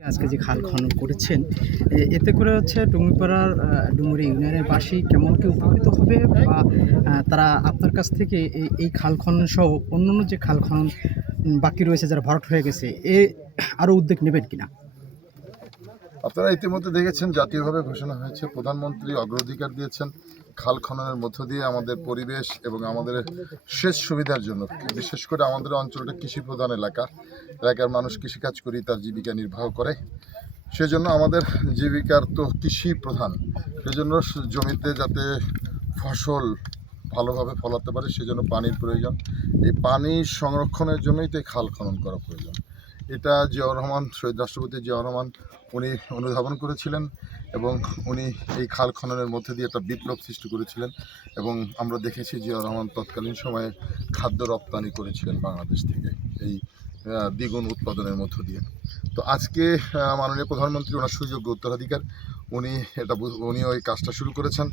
আজকে যে খাল খনন করেছেন, এতে করে হচ্ছে টুঙ্গিপাড়ার ডুমুরি ইউনিয়নের বাসী কেমন কি উপকৃত হবে, বা তারা আপনার কাছ থেকে এই খাল খনন সহ অন্যান্য যে খাল খনন বাকি রয়েছে যারা ভরাট হয়ে গেছে, আরও উদ্যোগ নেবেন কিনা? আপনারা ইতিমধ্যে দেখেছেন জাতীয়ভাবে ঘোষণা হয়েছে, প্রধানমন্ত্রী অগ্রাধিকার দিয়েছেন খাল খননের মধ্য দিয়ে আমাদের পরিবেশ এবং আমাদের সেচ সুবিধার জন্য। বিশেষ করে আমাদের অঞ্চলটা কৃষি প্রধান এলাকার মানুষ কৃষিকাজ করি তার জীবিকা নির্বাহ করে। সেজন্য আমাদের জীবিকার তো কৃষি প্রধান, সেজন্য জমিতে যাতে ফসল ভালোভাবে ফলাতে পারে সেজন্য পানির প্রয়োজন। এই পানি সংরক্ষণের জন্যই তো এই খাল খনন করা প্রয়োজন। এটা জিয়াউর রহমান, শহীদ রাষ্ট্রপতি জিয়াউর রহমান উনি অনুধাবন করেছিলেন এবং উনি এই খাল খননের মধ্যে দিয়ে একটা বিপ্লব সৃষ্টি করেছিলেন। এবং আমরা দেখেছি জিয়াউর রহমান তৎকালীন সময়ে খাদ্য রপ্তানি করেছিলেন বাংলাদেশ থেকে এই দ্বিগুণ উৎপাদনের মধ্য দিয়ে। তো আজকে মাননীয় প্রধানমন্ত্রী ওনার সুযোগ্য উত্তরাধিকার, উনি ওই কাজটা শুরু করেছেন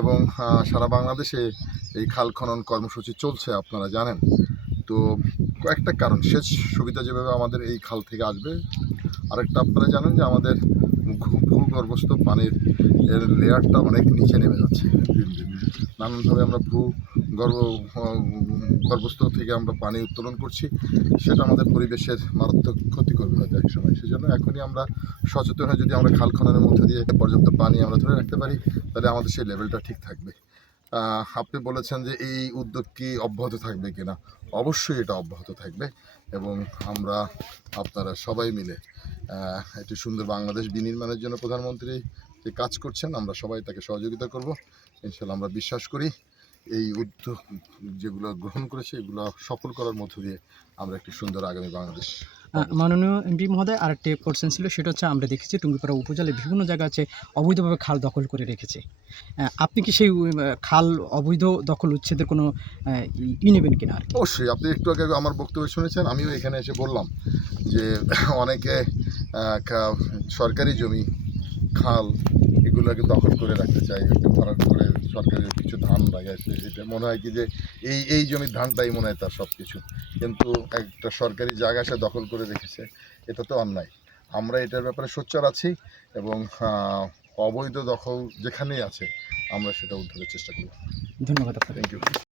এবং সারা বাংলাদেশে এই খাল খনন কর্মসূচি চলছে আপনারা জানেন। তো কয়েকটা কারণ, সেচ সুবিধা যেভাবে আমাদের এই খাল থেকে আসবে, আরেকটা আপনারা জানেন যে আমাদের ভূগর্ভস্থ পানির লেয়ারটা অনেক নিচে নেমে যাচ্ছে দিন দিন। নানানভাবে আমরা গর্ভস্থ থেকে আমরা পানি উত্তোলন করছি, সেটা আমাদের পরিবেশের মারাত্মক ক্ষতি করবে হয়তো এক সময়। সেজন্য এখনই আমরা সচেতন হয়ে যদি আমরা খাল খননের মধ্যে দিয়ে পর্যাপ্ত পানি আমরা ধরে রাখতে পারি, তাহলে আমাদের সেই লেভেলটা ঠিক থাকবে। আপনি বলেছেন যে এই উদ্যোগ কি অব্যাহত থাকবে কিনা? অবশ্যই এটা অব্যাহত থাকবে এবং আমরা আপনারা সবাই মিলে একটি সুন্দর বাংলাদেশ বিনির্মাণের জন্য প্রধানমন্ত্রী যে কাজ করছেন, আমরা সবাই তাকে সহযোগিতা করব ইনশাল্লাহ। আমরা বিশ্বাস করি এই উদ্যোগ যেগুলো গ্রহণ করেছে এগুলো সফল করার মধ্য দিয়ে আমরা একটি সুন্দর আগামী বাংলাদেশ। মাননীয় এমপি মহোদয়, আরেকটি কোশ্চেন ছিল, সেটা হচ্ছে আমরা দেখেছি টুঙ্গিপাড়া উপজেলায় বিভিন্ন জায়গা আছে অবৈধভাবে খাল দখল করে রেখেছে। আপনি কি সেই খাল অবৈধ দখল উচ্ছেদের কোনো নেবেন কিনা আর কি? অবশ্যই, আপনি একটু আগে আমার বক্তব্য শুনেছেন, আমিও এখানে এসে বললাম যে অনেকে সরকারি জমি, খাল এগুলোকে দখল করে রাখতে চাই, একটু ভরাট করে সরকারের কিছু ধান লাগায়। এটা মনে হয় কি যে এই জমির ধানটাই মনে হয় তার সব কিছু, কিন্তু একটা সরকারি জায়গা সে দখল করে রেখেছে, এটা তো অন্যায়। আমরা এটার ব্যাপারে সোচ্চার আছি এবং অবৈধ দখল যেখানেই আছে আমরা সেটা উদ্ধারের চেষ্টা করব। ধন্যবাদ আপনাকে। Thank you.